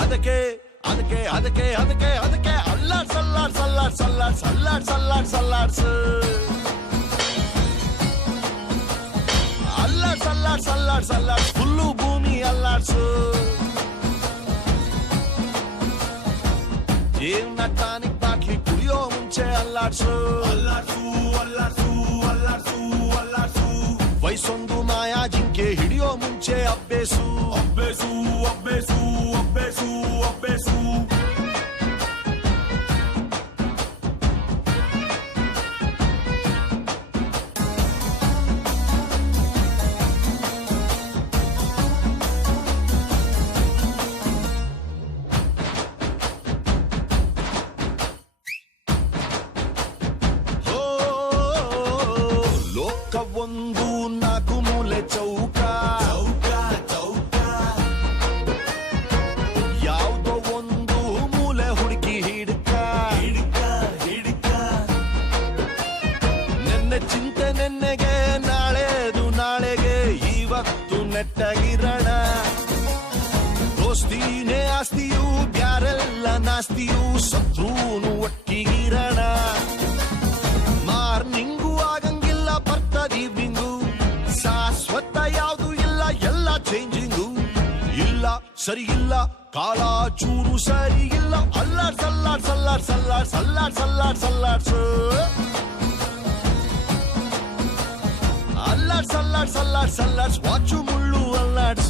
ಅದಕ್ಕೆ ಅದಕ್ಕೆ ಅದಕ್ಕೆ ಅದಕ್ಕೆ ಅದಕ್ಕೆ ಅಲ್ಲಾಡ್ ಸಲ್ಲಾಡ್ ಸಲ್ಲಾಡ್ ಸಲ್ಲಾಡ್ ಸಲ್ಲಾಡ್ ಸಲ್ಲಾಡ್ ಸಲ್ಲಾಡ್ಸು ಅಲ್ಲಾಡ್ ಸಲ್ಲಾಡ್ ಸಲ್ಲಾಡ್ ಸಲ್ಲಾಡ್ ಫುಲ್ಲು ಭೂಮಿ ಅಲ್ಲಾಡ್ಸು ಜೀವನ ಟಾನಿಕ್ ಬಾಟ್ಲಿ ಕುಡಿಯೋ ಮುಂಚೆ ಅಲ್ಲಾಡ್ಸು ಅಲ್ಲಾಡ್ಸು ಅಲ್ಲಾಡ್ಸು ಅಲ್ಲಾಡ್ಸು ಅಲ್ಲಾಡ್ಸು ವಯಸ್ಸೊಂದು ಮಾಯಾ ಜಿಂಕೆ ಹಿಡಿಯೋ ಮುಂಚೆ ಅಬ್ಬೇಸು ಅಬ್ಬೇಸು ಅಬ್ಬೇಸು ಅಬ್ಬೇಸು ಅಬ್ಬೇಸು ಒಂದು ನಾಲ್ಕು ಮೂಲೆ ಚೌಕ ಚೌಕ ಚೌಕ ಯಾವುದೋ ಒಂದು ಮೂಲೆ ಹುಡುಕಿ ಹಿಡ್ಕ ಹಿಡ್ಕ ಹಿಡ್ಕ ನೆನ್ನೆ ಚಿಂತೆ ನೆನ್ನೆಗೆ ನಾಳೆದು ನಾಳೆಗೆ ಇವತ್ತು ನೆಟ್ಟಗಿರೋಣ ದೋಸ್ತಿನೇ ಆಸ್ತಿಯು ಬ್ಯಾರೆಲ್ಲ ನಾಸ್ತಿಯು ಶತ್ರುನು ಒಟ್ಟಿಗಿರೋಣ ಮಾರ್ನಿಂಗು ಆಗಂಗಿಲ್ಲ ಬರ್ತದ ಈವ್ನಿಂಗು ಶಾಶ್ವತ ಯಾವುದು ಇಲ್ಲ ಎಲ್ಲ ಚೇಂಜಿಂಗು ಇಲ್ಲ ಸರಿ ಇಲ್ಲ ಕಾಲ ಚೂರು ಸರಿ ಇಲ್ಲ ಅಲ್ಲಾಡ್ ಸಲ್ಲಾಡ್ ಸಲ್ಲಾಡ್ ಸಲ್ಲಾಡ್ ಸಲ್ಲಾಡ್ ಸಲ್ಲಾಡ್ ಸಲ್ಲಾಡ್ಸು ಅಲ್ಲಾಡ್ ಸಲ್ಲಾಡ್ ಸಲ್ಲಾಡ್ ಸಲ್ಲಾಡ್ಸ್ ವಾಚು ಮುಳ್ಳು ಅಲ್ಲಾಡ್ಸು